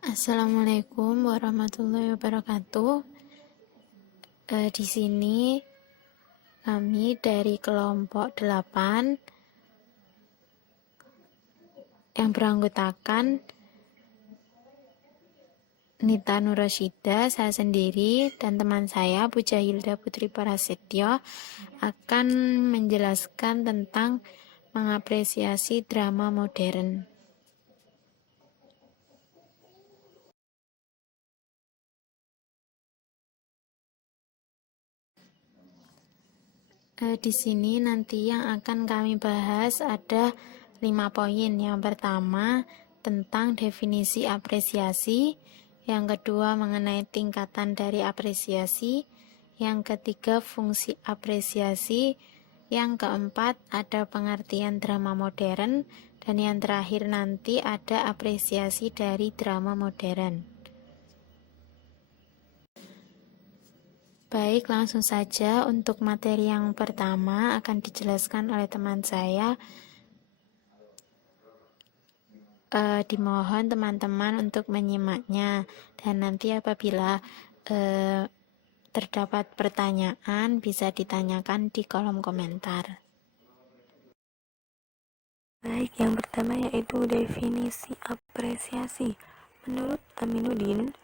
Assalamualaikum warahmatullahi wabarakatuh. Di sini kami dari kelompok 8 yang beranggotakan Nita Nurrosyida, saya sendiri, dan teman saya Puja Hilda Putri Prasetyo akan menjelaskan tentang mengapresiasi drama modern. Di sini nanti yang akan kami bahas ada 5 poin. Yang pertama tentang definisi apresiasi, yang kedua mengenai tingkatan dari apresiasi, yang ketiga fungsi apresiasi, yang keempat ada pengertian drama modern, dan yang terakhir nanti ada apresiasi dari drama modern. Baik, langsung saja untuk materi yang pertama akan dijelaskan oleh teman saya. Dimohon teman-teman untuk menyimaknya, dan nanti apabila terdapat pertanyaan bisa ditanyakan di kolom komentar. Baik, yang pertama yaitu definisi apresiasi. Menurut Aminuddin,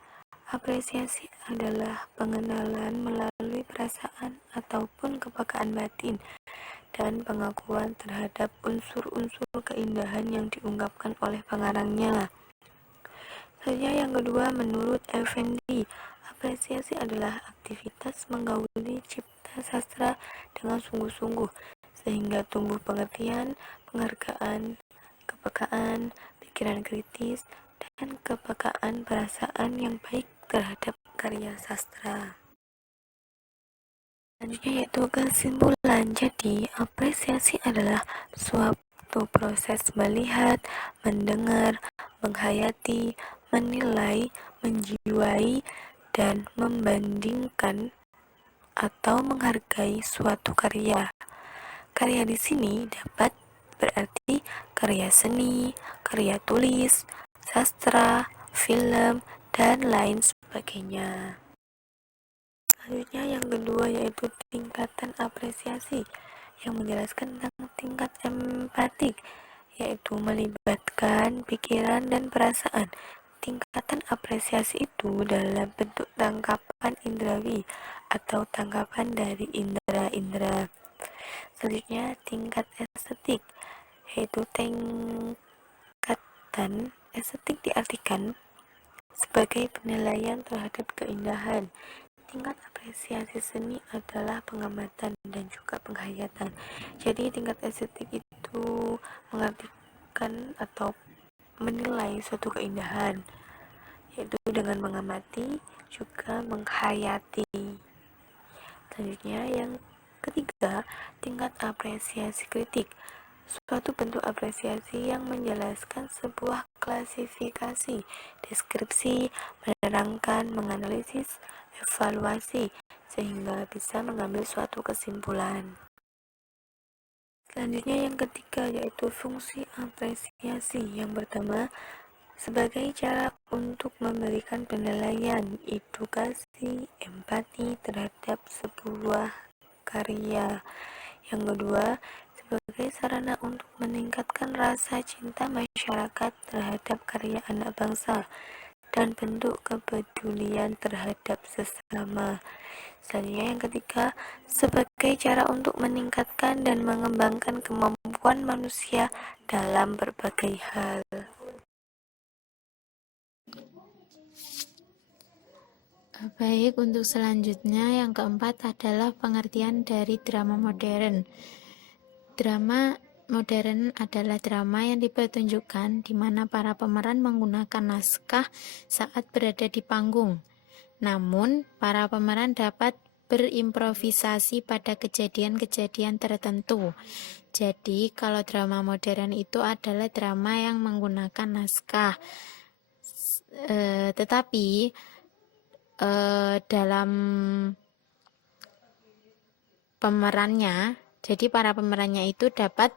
apresiasi adalah pengenalan melalui perasaan ataupun kepekaan batin dan pengakuan terhadap unsur-unsur keindahan yang diungkapkan oleh pengarangnya. Selanjutnya yang kedua, menurut Effendi, apresiasi adalah aktivitas menggauli cipta sastra dengan sungguh-sungguh sehingga tumbuh pengertian, penghargaan, kepekaan, pikiran kritis, dan kepekaan perasaan yang baik terhadap karya sastra. Selanjutnya yaitu kesimpulan. Jadi, apresiasi adalah suatu proses melihat, mendengar, menghayati, menilai, menjiwai, dan membandingkan atau menghargai suatu karya. Karya di sini dapat berarti karya seni, karya tulis, sastra, film, dan lain sebagainya. Selanjutnya yang kedua yaitu tingkatan apresiasi yang menjelaskan tentang tingkat empatik, yaitu melibatkan pikiran dan perasaan. Tingkatan apresiasi itu dalam bentuk tangkapan indrawi atau tangkapan dari indera-indera. Selanjutnya tingkat estetik, yaitu tingkatan estetik diartikan sebagai penilaian terhadap keindahan. Tingkat apresiasi seni adalah pengamatan dan juga penghayatan. Jadi tingkat estetik itu mengartikan atau menilai suatu keindahan, yaitu dengan mengamati juga menghayati. Selanjutnya yang ketiga, tingkat apresiasi kritik. Suatu bentuk apresiasi yang menjelaskan sebuah klasifikasi, deskripsi, menerangkan, menganalisis, evaluasi, sehingga bisa mengambil suatu kesimpulan. Selanjutnya yang ketiga yaitu fungsi apresiasi. Yang pertama, sebagai cara untuk memberikan penilaian, edukasi, empati terhadap sebuah karya. Yang kedua, sebagai sarana untuk meningkatkan rasa cinta masyarakat terhadap karya anak bangsa dan bentuk kepedulian terhadap sesama. Selanjutnya yang ketiga, sebagai cara untuk meningkatkan dan mengembangkan kemampuan manusia dalam berbagai hal. Baik, untuk selanjutnya yang keempat adalah pengertian dari drama modern. Drama modern adalah drama yang dipertunjukkan di mana para pemeran menggunakan naskah saat berada di panggung. Namun, para pemeran dapat berimprovisasi pada kejadian-kejadian tertentu. Jadi, kalau drama modern itu adalah drama yang menggunakan naskah. Tetapi dalam pemerannya, jadi para pemerannya itu dapat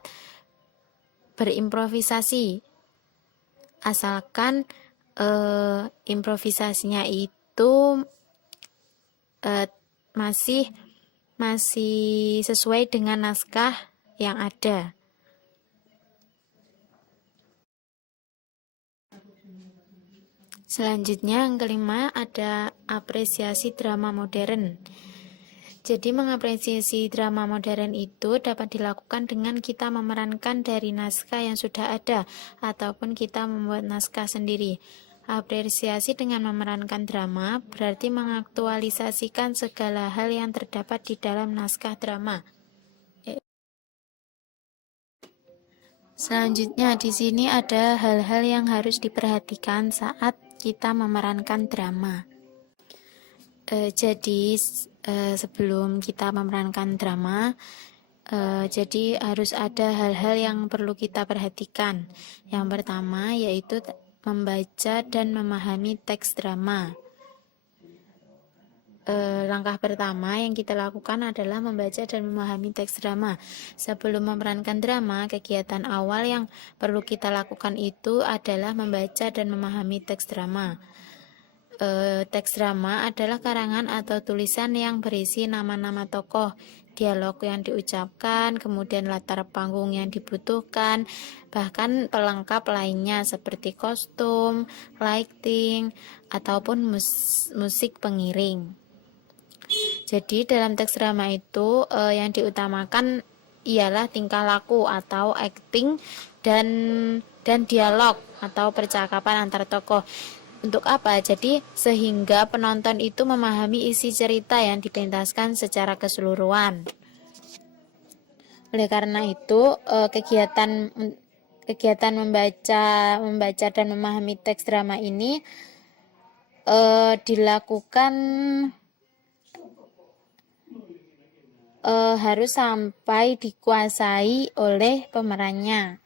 berimprovisasi asalkan improvisasinya itu masih sesuai dengan naskah yang ada. Selanjutnya yang kelima ada apresiasi drama modern. Jadi mengapresiasi drama modern itu dapat dilakukan dengan kita memerankan dari naskah yang sudah ada ataupun kita membuat naskah sendiri. Apresiasi dengan memerankan drama berarti mengaktualisasikan segala hal yang terdapat di dalam naskah drama. Selanjutnya di sini ada hal-hal yang harus diperhatikan saat kita memerankan drama. Jadi sebelum kita memerankan drama, jadi harus ada hal-hal yang perlu kita perhatikan. Yang pertama yaitu membaca dan memahami teks drama. Langkah pertama yang kita lakukan adalah membaca dan memahami teks drama. Sebelum memerankan drama, kegiatan awal yang perlu kita lakukan itu adalah membaca dan memahami teks drama. Teks drama adalah karangan atau tulisan yang berisi nama-nama tokoh, dialog yang diucapkan, kemudian latar panggung yang dibutuhkan, bahkan pelengkap lainnya seperti kostum, lighting, ataupun musik pengiring. Jadi dalam teks drama itu yang diutamakan ialah tingkah laku atau acting dan dialog atau percakapan antar tokoh. Untuk apa? Jadi sehingga penonton itu memahami isi cerita yang dipentaskan secara keseluruhan. Oleh karena itu, kegiatan membaca dan memahami teks drama ini dilakukan harus sampai dikuasai oleh pemerannya.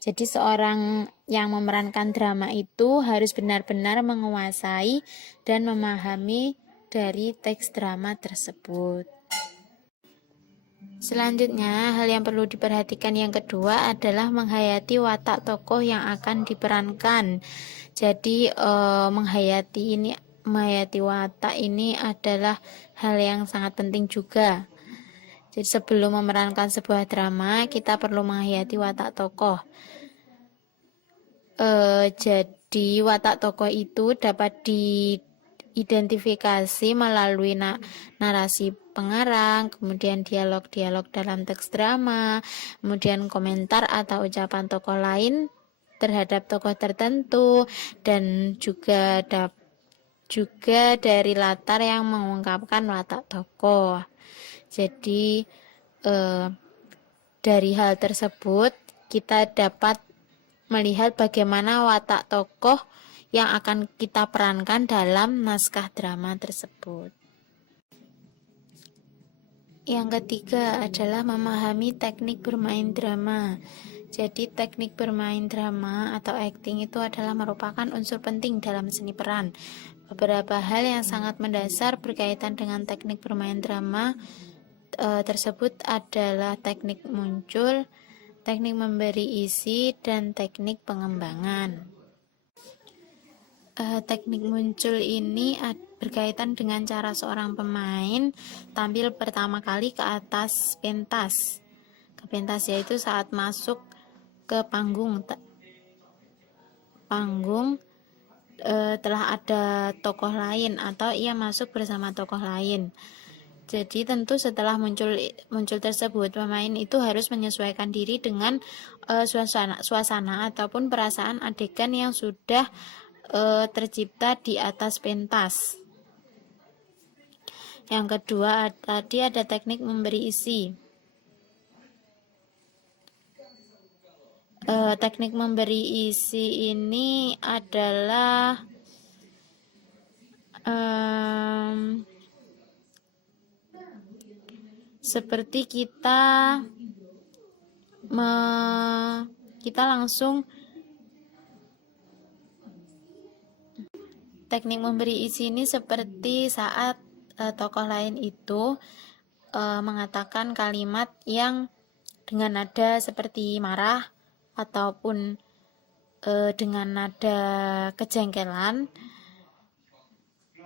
Jadi seorang yang memerankan drama itu harus benar-benar menguasai dan memahami dari teks drama tersebut. Selanjutnya, hal yang perlu diperhatikan yang kedua adalah menghayati watak tokoh yang akan diperankan. Jadi menghayati watak ini adalah hal yang sangat penting juga. Jadi sebelum memerankan sebuah drama, kita perlu menghayati watak tokoh. Jadi watak tokoh itu dapat diidentifikasi melalui narasi pengarang, kemudian dialog-dialog dalam teks drama, kemudian komentar atau ucapan tokoh lain terhadap tokoh tertentu, dan juga dari latar yang mengungkapkan watak tokoh. Jadi dari hal tersebut kita dapat melihat bagaimana watak tokoh yang akan kita perankan dalam naskah drama tersebut. Yang ketiga adalah memahami teknik bermain drama. Jadi teknik bermain drama atau acting itu adalah merupakan unsur penting dalam seni peran. Beberapa hal yang sangat mendasar berkaitan dengan teknik bermain drama tersebut adalah teknik muncul, teknik memberi isi, dan teknik pengembangan. Teknik muncul ini berkaitan dengan cara seorang pemain tampil pertama kali ke atas pentas. Ke pentas yaitu saat masuk ke panggung telah ada tokoh lain atau ia masuk bersama tokoh lain. Jadi tentu setelah muncul tersebut, pemain itu harus menyesuaikan diri dengan suasana ataupun perasaan adegan yang sudah tercipta di atas pentas. Yang kedua tadi ada teknik memberi isi. Teknik memberi isi ini adalah seperti kita langsung teknik memberi isi ini seperti saat tokoh lain itu mengatakan kalimat yang dengan nada seperti marah ataupun dengan nada kejengkelan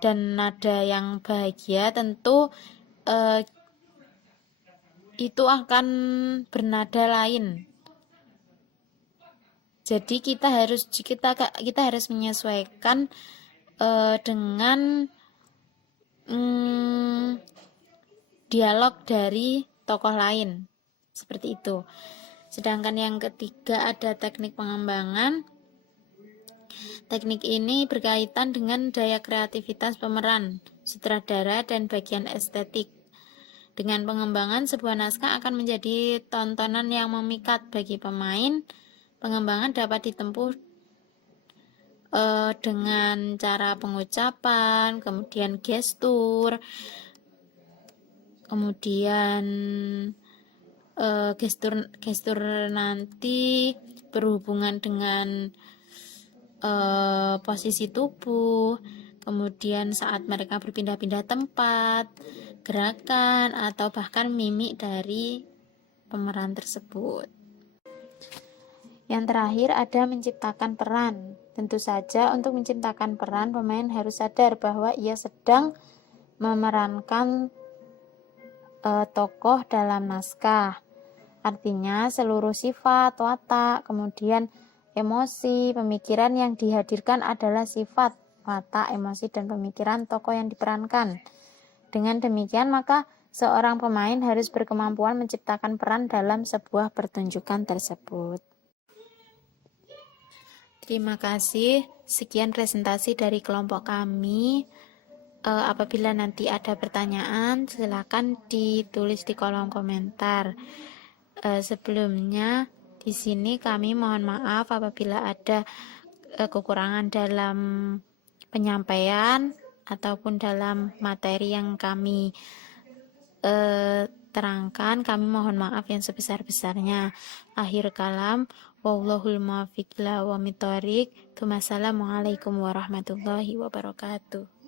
dan nada yang bahagia, tentu itu akan bernada lain. Jadi kita harus menyesuaikan dengan dialog dari tokoh lain, seperti itu. Sedangkan yang ketiga ada teknik pengembangan. Teknik ini berkaitan dengan daya kreativitas pemeran, sutradara, dan bagian estetik. Dengan pengembangan, sebuah naskah akan menjadi tontonan yang memikat bagi pemain. Pengembangan dapat ditempuh dengan cara pengucapan, kemudian gestur, kemudian gestur nanti berhubungan dengan posisi tubuh, kemudian saat mereka berpindah-pindah tempat, gerakan, atau bahkan mimik dari pemeran tersebut. Yang terakhir ada menciptakan peran. Tentu saja untuk menciptakan peran, pemain harus sadar bahwa ia sedang memerankan tokoh dalam naskah. Artinya seluruh sifat, watak, kemudian emosi, pemikiran yang dihadirkan adalah sifat, watak, emosi, dan pemikiran tokoh yang diperankan. Dengan demikian, maka seorang pemain harus berkemampuan menciptakan peran dalam sebuah pertunjukan tersebut. Terima kasih. Sekian presentasi dari kelompok kami. Apabila nanti ada pertanyaan, silakan ditulis di kolom komentar. Sebelumnya, di sini kami mohon maaf apabila ada kekurangan dalam penyampaian ataupun dalam materi yang kami terangkan. Kami mohon maaf yang sebesar-besarnya. Akhir kalam, wallahul muwaffiq ila aqwamit thoriq. Wassalamualaikum warahmatullahi wabarakatuh.